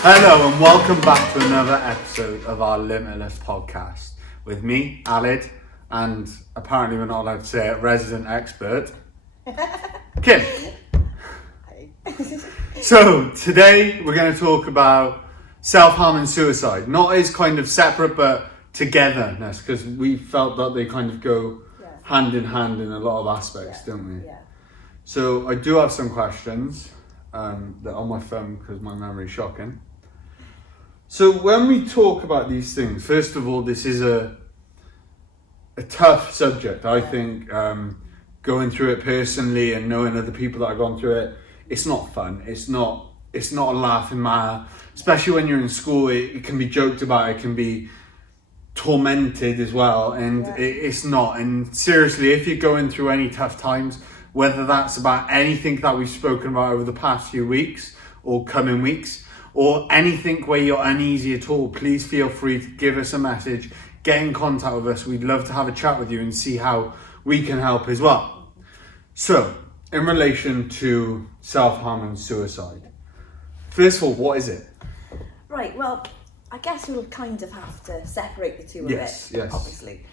Hello and welcome back to another episode of our Limitless podcast with me, Alid, and apparently we're not allowed to say it, resident expert, Kim. So today we're going to talk about self-harm and suicide, not as kind of separate but togetherness, because we felt that they kind of go hand in hand in a lot of aspects, don't we? Yeah. So I do have some questions that are on my phone because my memory is shocking. So when we talk about these things, first of all, this is a tough subject. I think going through it personally and knowing other people that have gone through it, it's not fun. It's not a laughing matter, especially when you're in school. It can be joked about. It can be tormented as well, and it's not. And seriously, if you're going through any tough times, whether that's about anything that we've spoken about over the past few weeks or coming weeks, or anything where you're uneasy at all, please feel free to give us a message, get in contact with us. We'd love to have a chat with you and see how we can help as well. So, in relation to self-harm and suicide, first of all, what is it? Right, well, I guess we'll kind of have to separate the two a bit, obviously.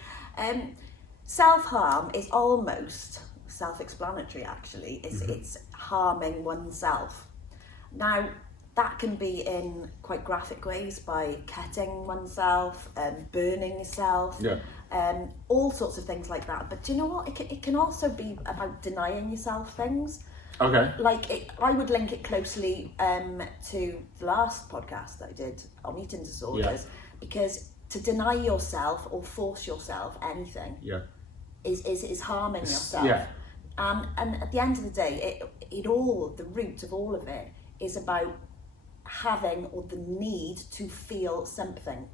Self-harm is almost self-explanatory, actually. It's harming oneself. Now, that can be in quite graphic ways, by cutting oneself, burning yourself, all sorts of things like that. But do you know what? It can also be about denying yourself things. Okay. I would link it closely to the last podcast that I did on eating disorders, because to deny yourself or force yourself anything is harming yourself. Yeah. And at the end of the day, the root of all of it is about having or the need to feel something.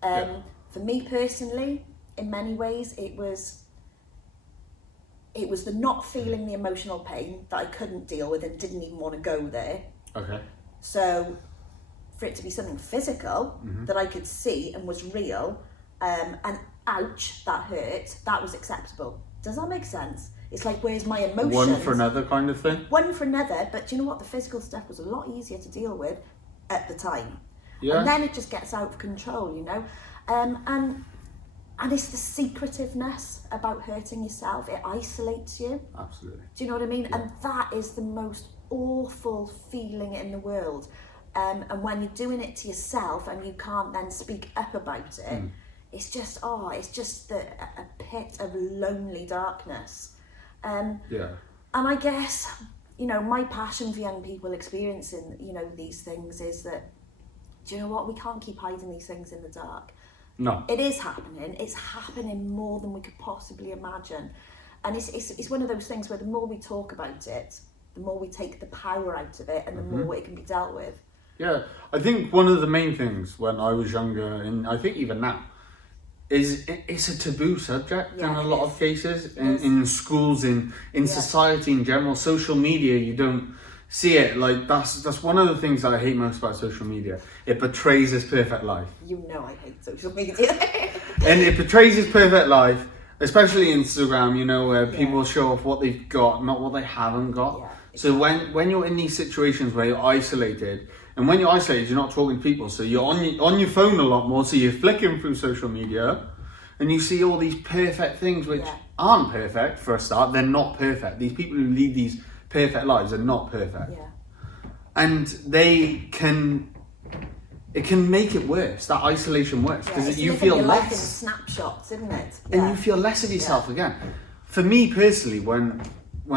For me personally, in many ways, it was the not feeling the emotional pain that I couldn't deal with and didn't even want to go there. Okay. So for it to be something physical that I could see and was real, and ouch, that hurt, that was acceptable. Does that make sense? It's like, where's my emotions? One for another kind of thing? One for another, but do you know what? The physical stuff was a lot easier to deal with at the time. Yeah. And then it just gets out of control, you know? And it's the secretiveness about hurting yourself. It isolates you. Absolutely. Do you know what I mean? Yeah. And that is the most awful feeling in the world. And when you're doing it to yourself and you can't then speak up about it, it's just a pit of lonely darkness. And I guess, you know, my passion for young people experiencing, you know, these things is that, do you know what? We can't keep hiding these things in the dark. No. It is happening. It's happening more than we could possibly imagine. And it's one of those things where the more we talk about it, the more we take the power out of it and the more it can be dealt with. Yeah. I think one of the main things when I was younger, and I think even now, is it's a taboo subject in a lot of cases, in schools, in society in general. Social media, you don't see it. Like that's one of the things that I hate most about social media. It portrays this perfect life. You know I hate social media. And it portrays this perfect life, especially Instagram, you know, where people show off what they've got, not what they haven't got. Yeah, exactly. So when you're in these situations where you're isolated, and when you're isolated, you're not talking to people, so you're on your phone a lot more, so you're flicking through social media, and you see all these perfect things which aren't perfect for a start. They're not perfect. These people who lead these perfect lives are not perfect. Yeah. And it can make it worse, that isolation worse, because you feel less. Life in snapshots, isn't it? And you feel less of yourself again. For me personally, when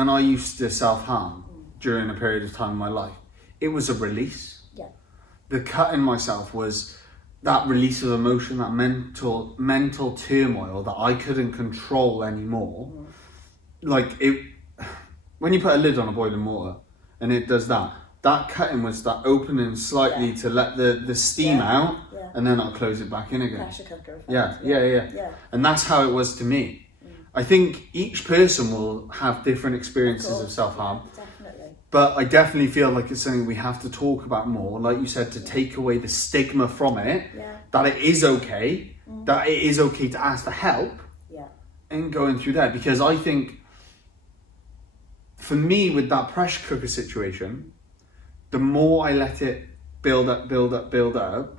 I used to self-harm during a period of time in my life, it was a release. Yeah. The cutting myself was that release of emotion, that mental turmoil that I couldn't control anymore. Like when you put a lid on a boiling water and it does that cutting was that opening slightly to let the steam out, and then I'll close it back in again. Pressure cooker effect. Yeah. And that's how it was to me. I think each person will have different experiences of self-harm. Definitely. But I definitely feel like it's something we have to talk about more, like you said, to take away the stigma from it, that it is okay, that it is okay to ask for help, and going through that. Because I think, for me, with that pressure cooker situation, the more I let it build up,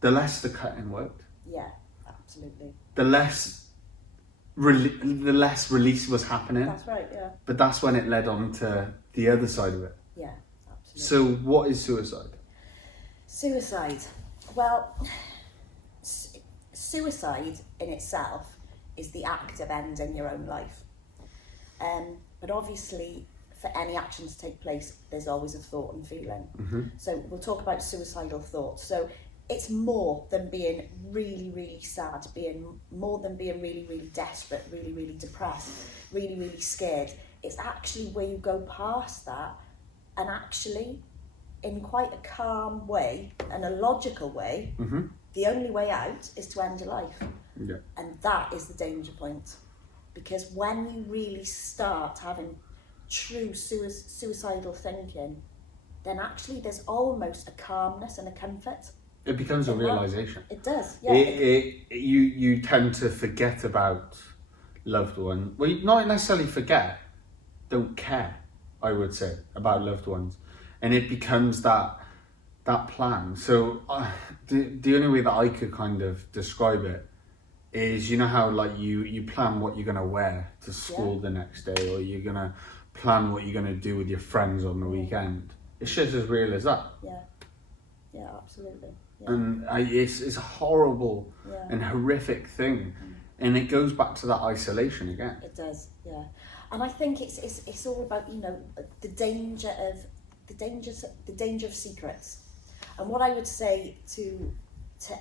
the less the cutting worked. Yeah, absolutely. The less release was happening. That's right, yeah. But that's when it led on to the other side of it. Yeah, absolutely. So what is suicide? Suicide. Well, suicide in itself is the act of ending your own life. But obviously, for any action to take place, there's always a thought and feeling. Mm-hmm. So we'll talk about suicidal thoughts. So it's more than being really, really sad, more than being really, really desperate, really, really depressed, really, really scared. It's actually where you go past that and actually, in quite a calm way and a logical way, Mm-hmm. the only way out is to end your life. Yeah. And that is the danger point. Because when you really start having true suicidal thinking, then actually there's almost a calmness and a comfort. It becomes a realization. It does, yeah. You tend to forget about loved ones. Well, not necessarily forget, don't care, I would say, about loved ones. And it becomes that plan. So the only way that I could kind of describe it is, you know how like you plan what you're going to wear to school the next day, or you're going to plan what you're going to do with your friends on the weekend. It's just as real as that. Yeah, absolutely. Yeah. And it's a horrible and horrific thing, and it goes back to that isolation again. It does, yeah. And I think it's all about, you know, the danger of secrets. And what I would say to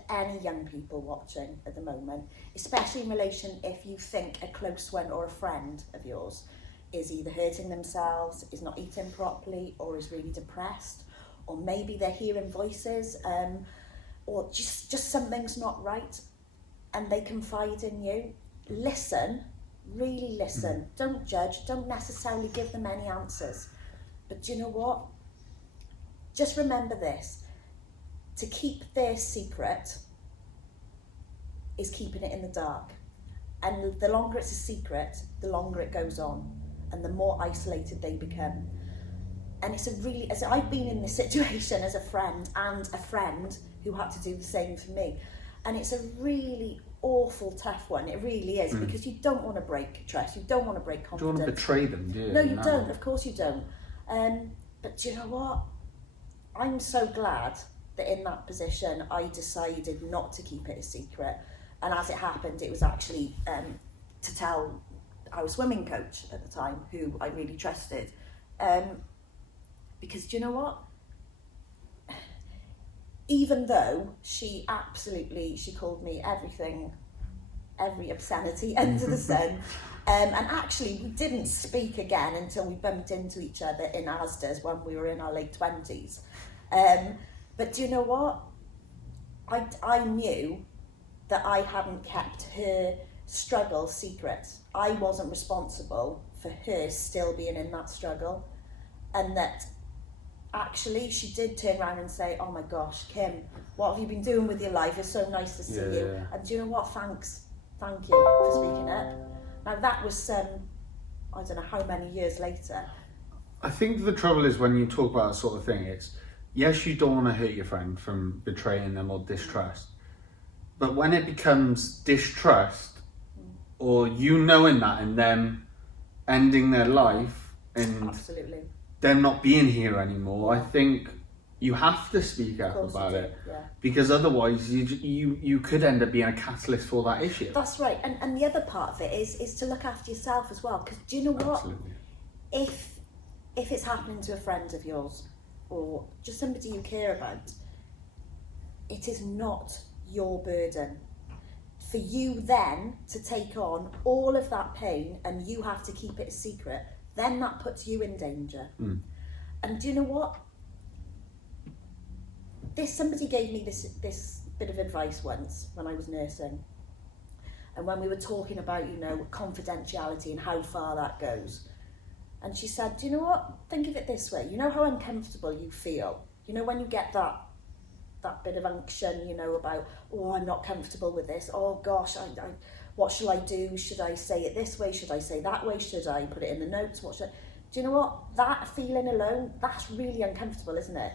any young people watching at the moment, especially in relation if you think a close one or a friend of yours is either hurting themselves, is not eating properly, or is really depressed, or maybe they're hearing voices, or just something's not right, and they confide in you, listen, really listen. Don't judge, don't necessarily give them any answers. But do you know what? Just remember this. To keep their secret is keeping it in the dark. And the longer it's a secret, the longer it goes on, and the more isolated they become. And it's as I've been in this situation as a friend and a friend who had to do the same for me. And it's a really awful, tough one. It really is, because you don't want to break trust. You don't want to break confidence. You don't want to betray them, do you? No, you don't. Of course you don't. But do you know what? I'm so glad that in that position I decided not to keep it a secret. And as it happened, it was actually to tell our swimming coach at the time, who I really trusted. Because do you know what? Even though she called me everything, every obscenity under the sun. And actually we didn't speak again until we bumped into each other in Asda's when we were in our late 20s. But do you know what? I knew that I hadn't kept her struggle secret. I wasn't responsible for her still being in that struggle. And that actually she did turn around and say, oh my gosh, Kim, what have you been doing with your life? It's so nice to see you. Yeah. And do you know what? Thank you for speaking up. Now that was, I don't know how many years later. I think the trouble is when you talk about that sort of thing, it's, yes, you don't want to hurt your friend from betraying them or distrust. But when it becomes distrust, or you knowing that and them ending their life and Absolutely. them not being here anymore, I think you have to speak up about it. Yeah. Because otherwise you could end up being a catalyst for that issue. That's right. And the other part of it is to look after yourself as well. Because do you know what? Absolutely. If it's happening to a friend of yours, or just somebody you care about, it is not your burden. For you then to take on all of that pain and you have to keep it a secret, then that puts you in danger. And do you know what? Somebody gave me this bit of advice once when I was nursing. And when we were talking about, you know, confidentiality and how far that goes. And she said, do you know what? Think of it this way. You know how uncomfortable you feel? You know, when you get that bit of unction, you know, about, oh, I'm not comfortable with this. Oh gosh, what shall I do? Should I say it this way? Should I say that way? Should I put it in the notes? Do you know what? That feeling alone, that's really uncomfortable, isn't it?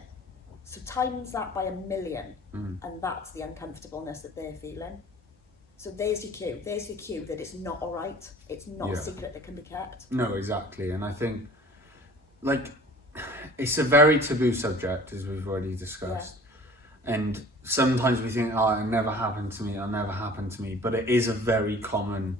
So times that by 1,000,000, and that's the uncomfortableness that they're feeling. So there's your cue. There's your cue that it's not all right. It's not a secret that can be kept. No, exactly. And I think, like, it's a very taboo subject, as we've already discussed. Yeah. And sometimes we think, oh, it never happened to me, it'll never happen to me. But it is a very common,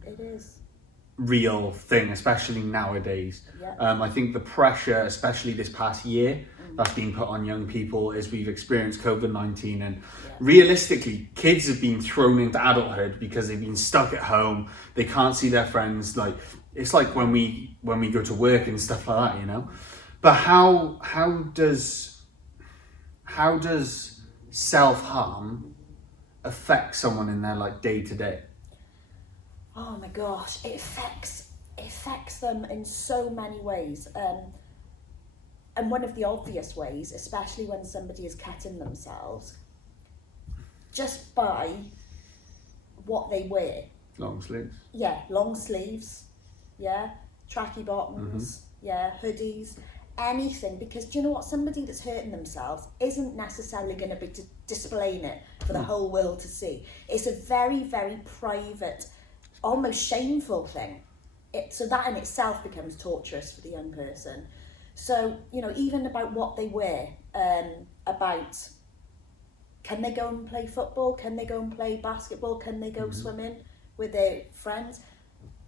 real thing, especially nowadays. Yeah. I think the pressure, especially this past year, that's been put on young people as we've experienced COVID-19, and realistically, kids have been thrown into adulthood because they've been stuck at home. They can't see their friends. Like, it's like when we go to work and stuff like that, you know. But how does self-harm affect someone in their, like, day to day? Oh my gosh, it affects them in so many ways. And one of the obvious ways, especially when somebody is cutting themselves, just by what they wear. Long sleeves. Yeah, long sleeves. Yeah, tracky bottoms. Yeah, hoodies. Anything. Because do you know what? Somebody that's hurting themselves isn't necessarily going to be displaying it for the whole world to see. It's a very, very private, almost shameful thing. So that in itself becomes torturous for the young person. So, you know, even about what they wear, about can they go and play football? Can they go and play basketball? Can they go swimming with their friends?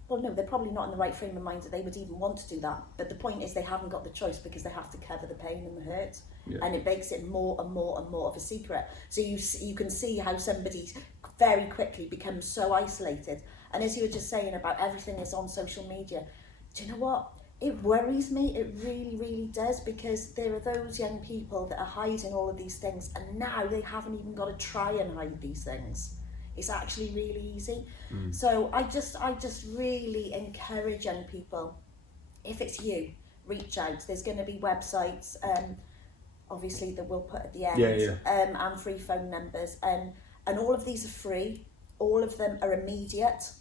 Well, no, they're probably not in the right frame of mind that they would even want to do that. But the point is they haven't got the choice because they have to cover the pain and the hurt. Yeah. And it makes it more and more and more of a secret. So you can see how somebody very quickly becomes so isolated. And as you were just saying about everything is on social media, do you know what? It worries me, it really, really does, because there are those young people that are hiding all of these things, and now they haven't even got to try and hide these things. It's actually really easy. So I just really encourage young people, if it's you, reach out. There's going to be websites, obviously, that we'll put at the end, and free phone numbers, and all of these are free. All of them are immediate.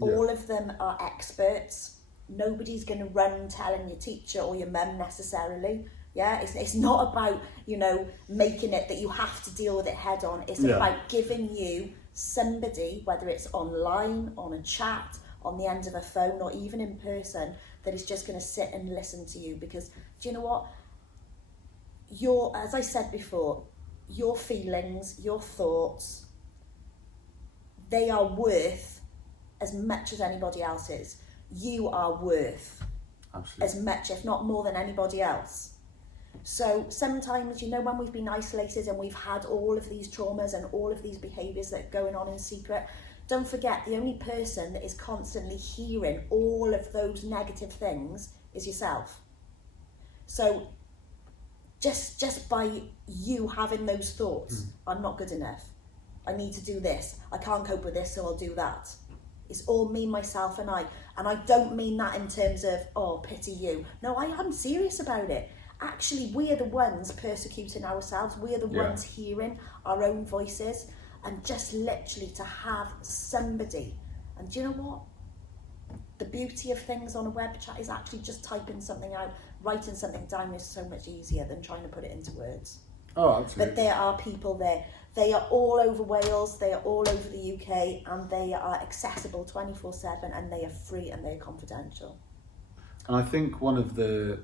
All of them are experts. Nobody's going to run telling your teacher or your mum necessarily. Yeah, it's not about, you know, making it that you have to deal with it head on. It's about giving you somebody, whether it's online, on a chat, on the end of a phone, or even in person, that is just going to sit and listen to you. Because do you know what? As I said before, your feelings, your thoughts, they are worth as much as anybody else's. You are worth as much, if not more, than anybody else. So sometimes, you know, when we've been isolated and we've had all of these traumas and all of these behaviours that are going on in secret, don't forget the only person that is constantly hearing all of those negative things is yourself. So just by you having those thoughts, I'm not good enough, I need to do this, I can't cope with this, so I'll do that. It's all me, myself and I. And I don't mean that in terms of, oh, pity you. No, I'm serious about it. Actually, we are the ones persecuting ourselves. We are the ones hearing our own voices. And just literally to have somebody. And do you know what? The beauty of things on a web chat is actually just typing something out. Writing something down is so much easier than trying to put it into words. Oh, absolutely. But there are people there. They are all over Wales, they are all over the UK, and they are accessible 24/7, and they are free and they are confidential. And I think one of the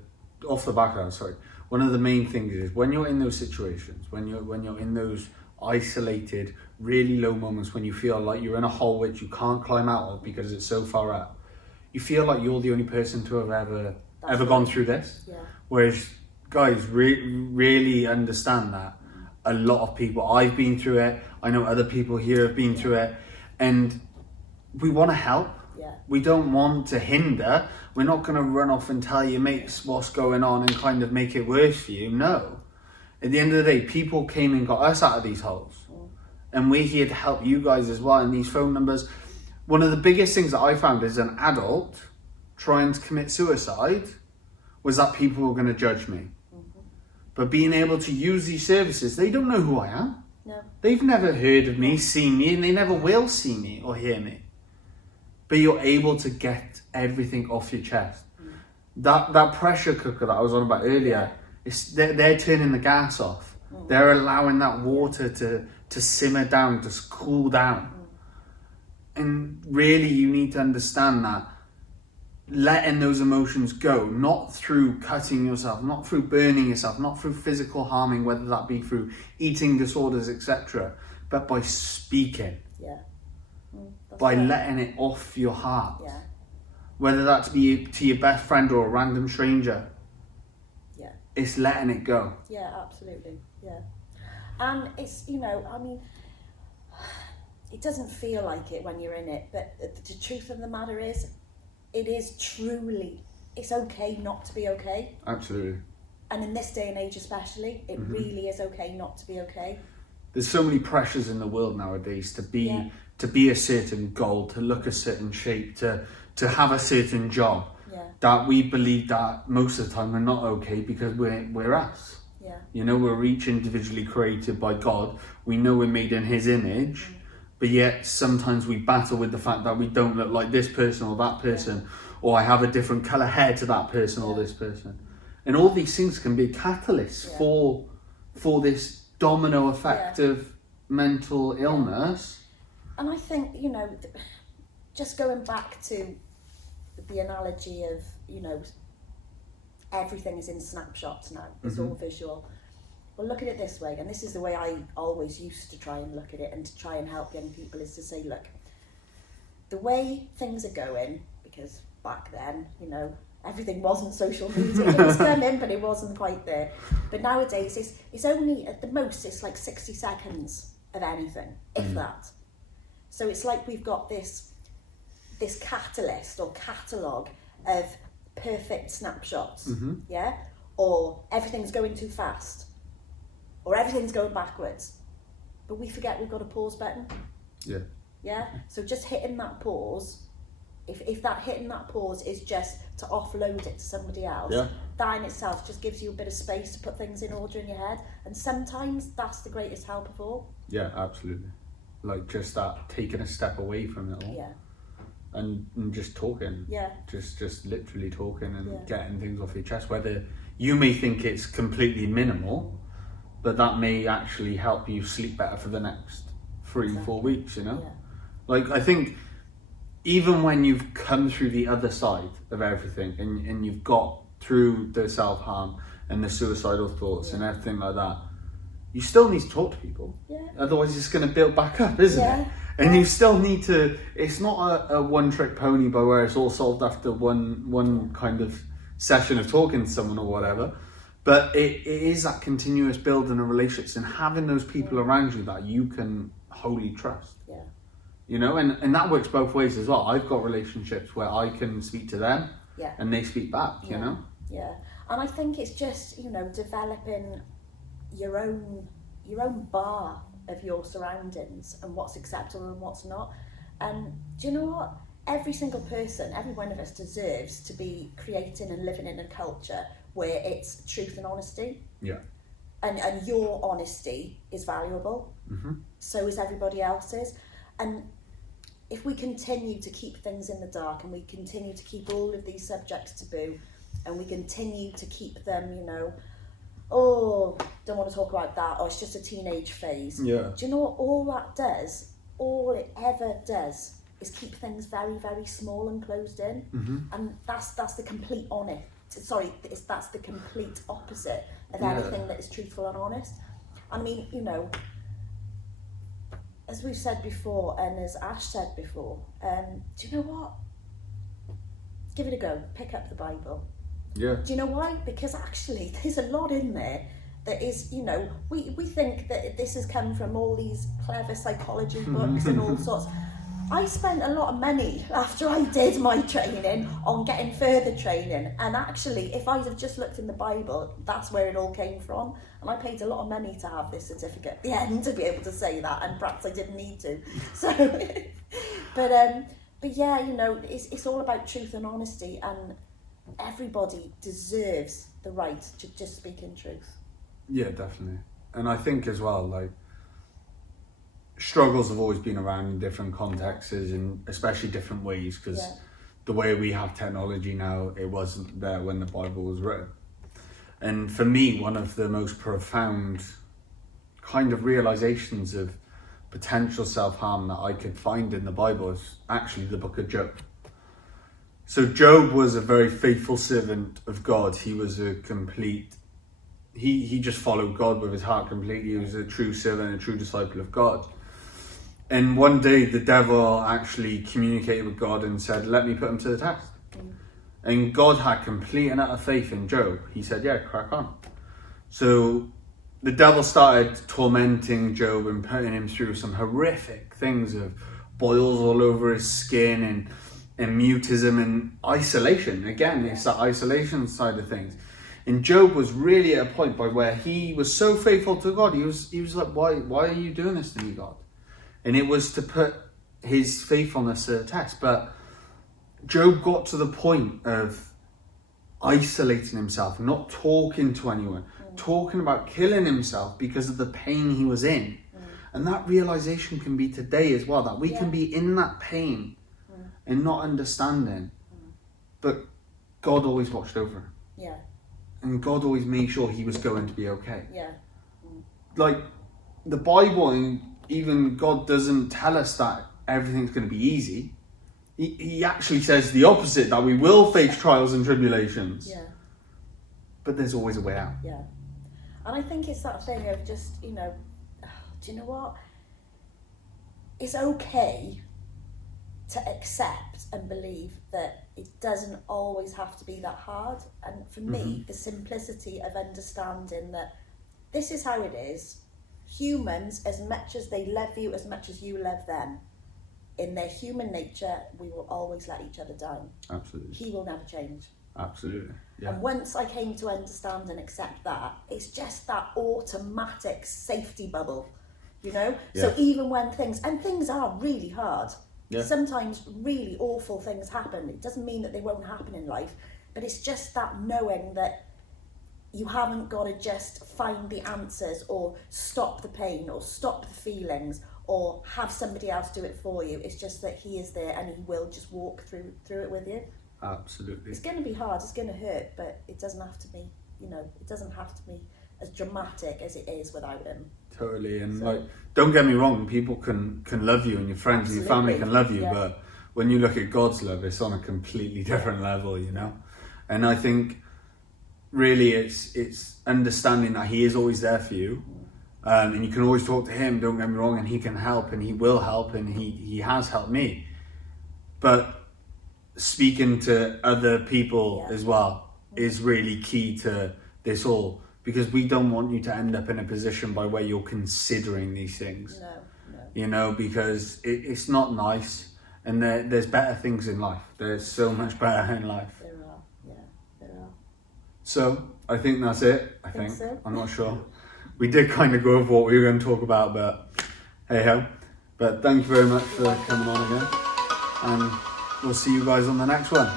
main things is when you're in those situations, when you're in those isolated, really low moments, when you feel like you're in a hole which you can't climb out of because it's so far up, you feel like you're the only person to have ever gone through this. Yeah. Whereas guys really understand that. A lot of people, I've been through it, I know other people here have been through it, and we want to help. Yeah. We don't want to hinder. We're not going to run off and tell your mates what's going on and kind of make it worse for you. No. At the end of the day, people came and got us out of these holes. And we're here to help you guys as well. And these phone numbers, one of the biggest things that I found as an adult trying to commit suicide was that people were going to judge me. But being able to use these services, they don't know who I am. No. They've never heard of me, seen me, and they never will see me or hear me. But you're able to get everything off your chest. That pressure cooker that I was on about earlier, they're turning the gas off. They're allowing that water to simmer down, to cool down. And really you need to understand that letting those emotions go, not through cutting yourself, not through burning yourself, not through physical harming, whether that be through eating disorders, etc., but by speaking. Yeah. By letting it off your heart. Yeah. Whether that be to your best friend or a random stranger. Yeah. It's letting it go. Yeah, absolutely. Yeah. And it's, you know, I mean, it doesn't feel like it when you're in it, but the truth of the matter is, it is truly, it's okay not to be okay. Absolutely. And in this day and age especially, it really is okay not to be okay. There's so many pressures in the world nowadays to be a certain goal, to look a certain shape, to have a certain job. Yeah. That we believe that most of the time we're not okay because we're us. Yeah. You know, we're each individually created by God. We know we're made in His image, but yet sometimes we battle with the fact that we don't look like this person or that person, or I have a different colour hair to that person or this person. And all these things can be catalysts for this domino effect of mental illness. And I think, you know, just going back to the analogy of, you know, everything is in snapshots now. It's all visual. Well, look at it this way, and this is the way I always used to try and look at it and to try and help young people, is to say, look, the way things are going, because back then, you know, everything wasn't social media. It was coming, but it wasn't quite there. But nowadays, it's only, at the most, it's like 60 seconds of anything, if that. So it's like we've got this catalyst or catalogue of perfect snapshots, or everything's going too fast, or everything's going backwards, but we forget we've got a pause button. Yeah. So just hitting that pause, if that hitting that pause is just to offload it to somebody else, that in itself just gives you a bit of space to put things in order in your head, and sometimes that's the greatest help of all. Yeah, absolutely. Like just that taking a step away from it all. Yeah. And just talking. Yeah. Just literally talking and getting things off your chest. Whether you may think it's completely minimal, but that may actually help you sleep better for the next 3-4 weeks, you know? Yeah. Like, I think even when you've come through the other side of everything and you've got through the self-harm and the suicidal thoughts and everything like that, you still need to talk to people. Yeah. Otherwise it's going to build back up, isn't it? And you still need to, it's not a one-trick pony by where it's all solved after one kind of session of talking to someone or whatever. But it is that continuous building of relationships and having those people around you that you can wholly trust. Yeah. You know, and that works both ways as well. I've got relationships where I can speak to them and they speak back, you know? Yeah. And I think it's just, you know, developing your own bar of your surroundings and what's acceptable and what's not. And do you know what? Every single person, every one of us deserves to be creating and living in a culture where it's truth and honesty. Yeah. And your honesty is valuable. So is everybody else's. And if we continue to keep things in the dark and we continue to keep all of these subjects taboo and we continue to keep them, you know, oh, don't want to talk about that, or it's just a teenage phase. Yeah. Do you know what all that does? All it ever does is keep things very, very small and closed in. And that's the complete that's the complete opposite of anything that is truthful and honest. I mean, you know, as we've said before, and as Ash said before, do you know what? Give it a go. Pick up the Bible. Yeah. Do you know why? Because actually there's a lot in there that is, you know, we think that this has come from all these clever psychology books and all sorts. I spent a lot of money after I did my training on getting further training, and actually if I'd have just looked in the Bible, that's where it all came from, and I paid a lot of money to have this certificate at the end to be able to say that, and perhaps I didn't need to. So but yeah, you know, it's all about truth and honesty, and everybody deserves the right to just speak in truth. Yeah, definitely. And I think as well, like, struggles have always been around in different contexts and especially different ways, because the way we have technology now, it wasn't there when the Bible was written. And for me, one of the most profound kind of realizations of potential self-harm that I could find in the Bible is actually the book of Job. So Job was a very faithful servant of God. He was a complete, he just followed God with his heart completely. He was a true servant, a true disciple of God. And one day the devil actually communicated with God and said, let me put him to the test. And God had complete and utter faith in Job. He said, yeah, crack on. So the devil started tormenting Job and putting him through some horrific things of boils all over his skin and mutism and isolation. Again, it's that isolation side of things. And Job was really at a point by where he was so faithful to God. He was like, why are you doing this to me, God? And it was to put his faithfulness to the test. But Job got to the point of isolating himself, not talking to anyone, talking about killing himself because of the pain he was in. And that realization can be today as well, that we can be in that pain and not understanding. But God always watched over him. Yeah. And God always made sure he was going to be okay. Yeah. Like the Bible, and even God doesn't tell us that everything's going to be easy. He actually says the opposite, that we will face trials and tribulations. Yeah. But there's always a way out. Yeah. And I think it's that thing of just, do you know what? It's okay to accept and believe that it doesn't always have to be that hard. And for me, the simplicity of understanding that this is how it is. Humans, as much as they love you, as much as you love them, in their human nature, we will always let each other down. Absolutely. He will never change. Absolutely. Yeah. And once I came to understand and accept that, it's just that automatic safety bubble, Yeah. So even when things are really hard, Yeah. sometimes really awful things happen. It doesn't mean that they won't happen in life, but it's just that knowing that you haven't got to just find the answers or stop the pain or stop the feelings or have somebody else do it for you. It's just that he is there and he will just walk through it with you. Absolutely. It's going to be hard, it's going to hurt, but it doesn't have to be, it doesn't have to be as dramatic as it is without him. Totally. And don't get me wrong, people can love you and your friends and your family can love you, but when you look at God's love, it's on a completely different level, And I think really it's understanding that he is always there for you. And you can always talk to him, don't get me wrong, and he can help and he will help and he has helped me. But speaking to other people as well is really key to this all, because we don't want you to end up in a position by where you're considering these things. No. Because it's not nice, and there's better things in life. There's so much better in life. There are. So I think that's it. I think so. I'm not sure. We did kind of go over what we were going to talk about, but hey ho. But thank you very much for coming on again, and we'll see you guys on the next one.